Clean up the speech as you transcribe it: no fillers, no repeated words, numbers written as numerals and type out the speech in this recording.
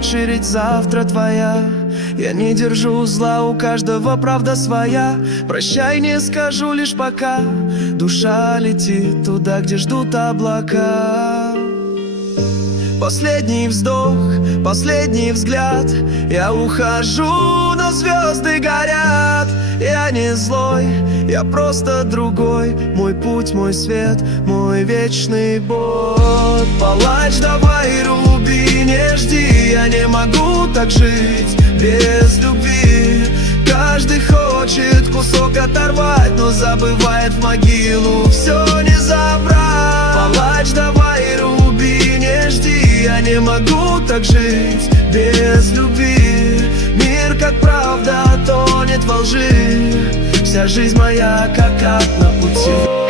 очередь завтра твоя. Я не держу зла, у каждого правда своя. Прощай, не скажу лишь пока. Душа летит туда, где ждут облака. Последний вздох, последний взгляд. Я ухожу, но звезды горят. Я не злой, я просто другой. Мой путь, мой свет, мой вечный бой. Палач, давай руби, не жди. Я не могу так жить без любви. Каждый хочет кусок оторвать, но забывает в могилу все не забрать. Палач, давай руби, не жди. Я не могу так жить без любви. Мир как правда тонет во лжи. Вся жизнь моя как ад на пути.